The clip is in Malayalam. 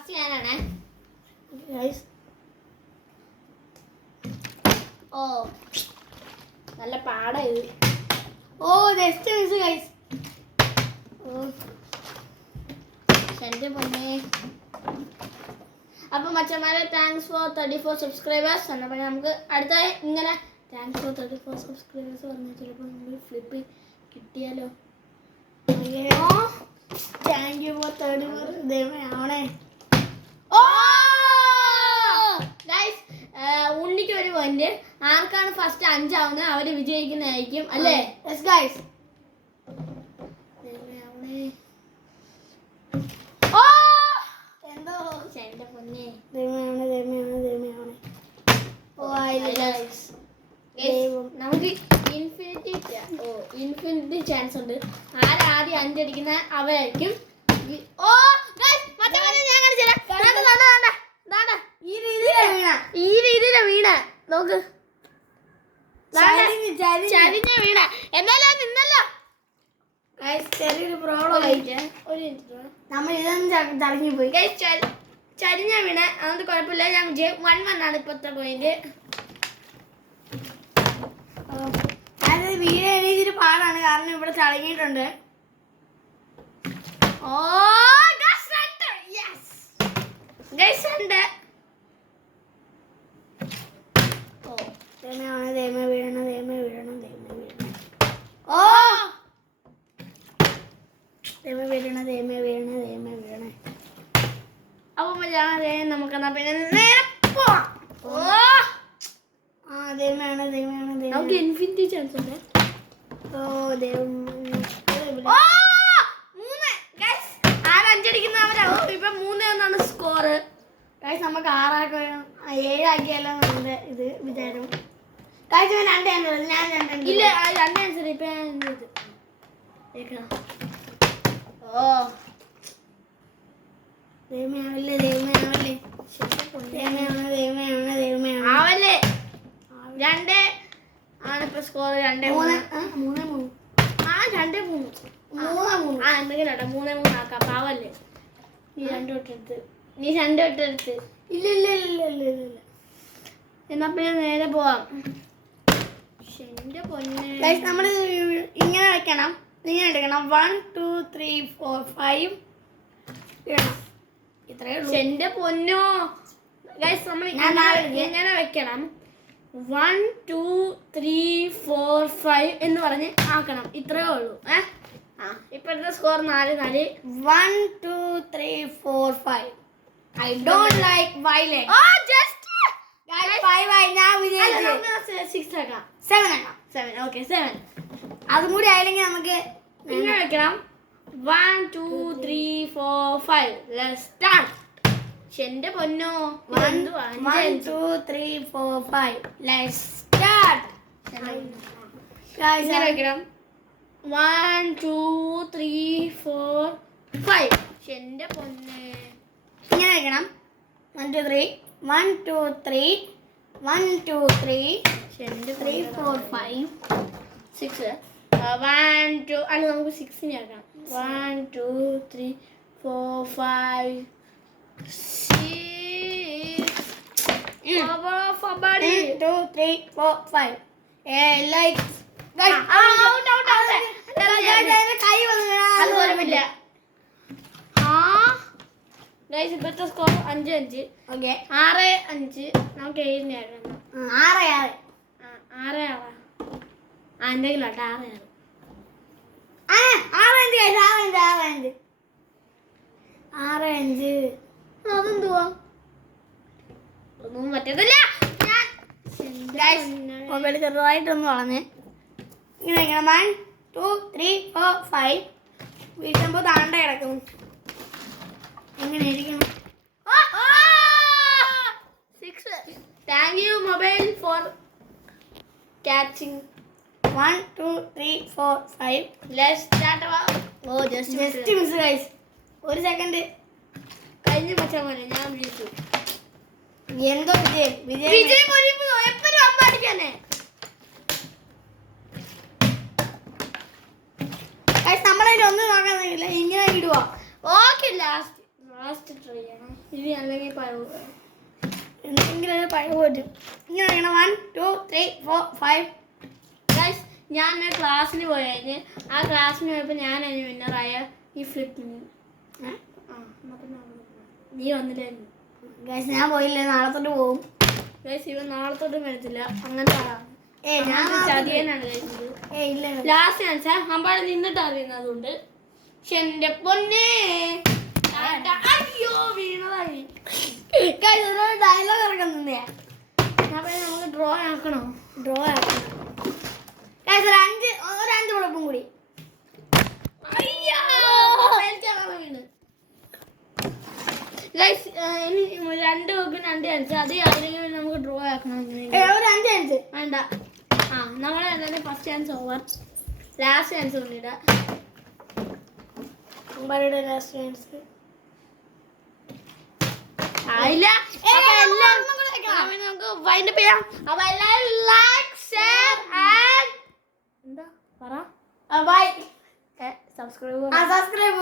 ഫസ്റ്റ് ഞാനാണേ. ഓ. നല്ല പാടാ ഇത്. ഓ നെക്സ്റ്റ് മിസ് ഗൈസ് ഓ. എന്റെ പൊന്നെ. അപ്പം മച്ചന്മാരെ thanks for thirty four subscribers എന്നപ്പോൾ നമുക്ക് അടുത്ത ഇങ്ങനെ thanks for thirty four subscribers പറഞ്ഞാൽ ചിലപ്പോൾ നമ്മൾ ഫ്ലിപ്പ് കിട്ടിയാലോ thank you for thirty four ദൈവമേ ആവണേ. ഉണ്ണിക്ക് ഒരു പോയിന്റ് ആർക്കാണ് ഫസ്റ്റ് അഞ്ചാവുന്നത്? അവർ വിജയിക്കുന്നതായിരിക്കും അല്ലേ? ഗൈസ് എന്തോ? പൊന്നെ. നമുക്ക് ഇൻഫിനിറ്റി ഓ ഇൻഫിനിറ്റി ചാൻസ് ഉണ്ട്. ആരാദ്യം അഞ്ചടിക്കുന്ന അവരായിരിക്കും. ഓ! ഈ രീതിയിലെ വീണ. നോക്ക്. ചരിഞ്ഞ് വീണ. എന്നാലോ നിന്നല്ലോ ചെറിയൊരു പ്രോബ്ലം. നമ്മൾ ഇതൊന്നും തടഞ്ഞു പോയി ചരിഞ്ഞ വീണ. അതുകൊണ്ട് കുഴപ്പമില്ല. ഞാൻ വിജയം വൺ വൺ ആണ് ഇപ്പോഴത്തെ പോയിന്റ് അത് വീട് പാടാണ്. കാരണം ഇവിടെ ചടങ്ങിയിട്ടുണ്ട് ഓ ഗൈസ് ഉണ്ട് ഓ തേമയാണ് തേമ വീഴണം തേമ വീഴണം തേമ വീഴണം. ഓ! തേമ വീഴണം തേമ വീഴണം തേമ വീഴണം. അപ്പൊ നമുക്കെന്നാ പിന്നെ നേരെ പോവാം. ഓ. ആ തേമയാണ് ദൈവമാണ് നമുക്ക് ഇൻഫിനിറ്റി ചാൻസ് ഉണ്ട്. ഓ ദൈവം ഓ മൂന്ന് ഗൈസ് ആര് അഞ്ചടിക്കുന്നവരാ ഓ ഇപ്പൊ മൂന്ന് എന്നാണ് സ്കോറ് കാഴ്ച നമുക്ക് ആറാക്കോ ഏഴാക്കിയല്ലോ നമ്മുടെ ഇത് വിചാരം കാഴ്ച രണ്ടേ ഉണ്ടല്ലോ ഞാൻ രണ്ടേ ഇല്ല രണ്ടേ ആൻസർ ഇപ്പൊ. ഓ ദൈവമേ ദൈവമേ ആവല്ലേ ദൈവമേ ആണ് ദൈവമേ ആണ് ദൈവമേ ആണ് ആവല്ലേ? രണ്ട് ആണ് ഇപ്പൊ സ്കോർ രണ്ട് മൂന്ന് മൂന്ന്. മൂന്ന് ആ രണ്ട് മൂന്ന്. മൂന്ന് മൂന്ന്. ആ എന്തെങ്കിലും ആട്ടെ മൂന്നേ മൂന്ന് ആക്കാം. പാവല്ലേ നീ രണ്ടു തൊട്ടെടുത്ത് നീ രണ്ട് തൊട്ടെടുത്ത് ഇല്ല ഇല്ല ഇല്ല ഇല്ല ഇല്ല ഇല്ല. എന്നാ പിന്നെ നേരെ പോവാം ശ്ശെ, എന്റെ പൊന്നെ ഗൈസ് നമ്മൾ ഇങ്ങനെ വെക്കണം. ഇങ്ങനെ എടുക്കണം. One two three four five ഇത്രയേ ഉള്ളൂ. എന്റെ പൊന്നോ. ഗൈസ് നമ്മൾ. ഇങ്ങനെ വെക്കണം. One two three four five എന്ന് പറഞ്ഞ് ആക്കണം. ഇത്രയേ ഉള്ളൂ. ഏ? ആ ഇപ്പോഴത്തെ സ്കോർ നാല് നാല്. One two three four five I don't like violet oh just five ആയി. ഞാൻ വിജയിച്ചു. സിക്സ് ആക്കാം. സെവൻ എണ്ണം. സെവൻ ഓക്കെ സെവൻ അതും കൂടി ആയില്ലെങ്കിൽ നമുക്ക് ഇങ്ങനെ വെക്കണം one two three four five start എന്റെ പൊന്നോ. One. Two three four five start ഇങ്ങനെ വെക്കണം one two three four five എന്റെ പൊന്നെ. ഇങ്ങനെ വെക്കണം one two three one two three one two three എന്റെ three four five six one two അല്ല നമുക്ക് സിക്സിന് ആക്കാം one two three four five two three four five like. കൈ വന്നു അത് കുഴപ്പമില്ല ആ. ഗൈസ് ഇപ്പോഴത്തെ സ്കോർ അഞ്ച് അഞ്ച്. ഓക്കെ ആറ് അഞ്ച്. നമുക്ക് ഏഴിനായിരുന്നു ആറ് ആറ്. ആറ് ആറാ ആ എന്തെങ്കിലും ആറ് ആറ് ആറ് അഞ്ച് അതെന്തുവാ? ഒന്നും പറ്റത്തില്ല. മൊബൈൽ ചെറുതായിട്ടൊന്ന് വളഞ്ഞ്. ഇങ്ങനെ ഇങ്ങനെ one two three four five വീട്ടുമ്പോൾ താണ്ട കിടക്കും എങ്ങനെ ഇരിക്കണം six thank you mobile for catching one two three four five let start oh just just miss guys ഒരു സെക്കൻഡ് കഴിഞ്ഞ മച്ചാൻ പോലെ ഞാൻ വിളിച്ചു. എന്തോ വിജയ്? വിജയ്. വിജയ് പൊരിപ്പോ എപ്പോഴും അമ്മ അടിക്കാനേ. നമ്മളതിൽ ഒന്നും നോക്കാൻ ഇങ്ങനെ ഇടുവാ. ഓക്കെ ലാസ്റ്റ് ലാസ്റ്റ് ട്രൈ ചെയ്യണം ഇനി അല്ലെങ്കിൽ പഴം ഒരു പഴം പറ്റും ഇങ്ങനെ അങ്ങനെ one two three four five guys ഞാൻ ക്ലാസ്സിന് പോയി കഴിഞ്ഞ് ആ ക്ലാസ്സിന് പോയപ്പോൾ ഞാൻ അതിന് വിന്നറായ ഈ ഫ്ലിപ്പിന്. പോകാം. നീ വന്നില്ലായിരുന്നു ഗൈസ് ഞാൻ പോയില്ല? നാളെ തൊട്ട് പോവും. ഗൈസ് ഇവൻ നാളെ തൊട്ടും വരത്തില്ല. അങ്ങനത്തെ ആളാണ് ചതിയനാണ് കഴിച്ചത് ലാസ്റ്റ് ഞാൻ വെച്ചാൽ അമ്പാടെ നിന്നിട്ട് അറിയുന്നതുകൊണ്ട്. പക്ഷെ എന്റെ പൊന്നേ. അയ്യോ വീണതായി. ഡയലോഗ് ഇറക്കാൻ തന്നെയാ അപ്പൊ നമുക്ക് ഡ്രോ ആക്കണോ. ഡ്രോ ആക്കണം. ഒരു അഞ്ച് ഒരു അഞ്ച് കുഴപ്പം കൂടി. രണ്ട് വെപ്പിന് രണ്ട് ചാൻസ് അത് ആരെങ്കിലും നമുക്ക് ഡ്രോ ആക്കണം ഒരു അഞ്ച് അഞ്ച് വേണ്ട. ആ നമ്മളെ എന്തായാലും first chance over last chance കൊണ്ടിടാം last chance ഏയ്, അപ്പൊ എല്ലാം നമുക്ക് വൈൻഡപ്പ് ചെയ്യാം. അപ്പൊ എല്ലാവരും ലൈക്ക് ഷെയർ ആൻഡ് എന്താ? പറ. Bye subscribe subscribe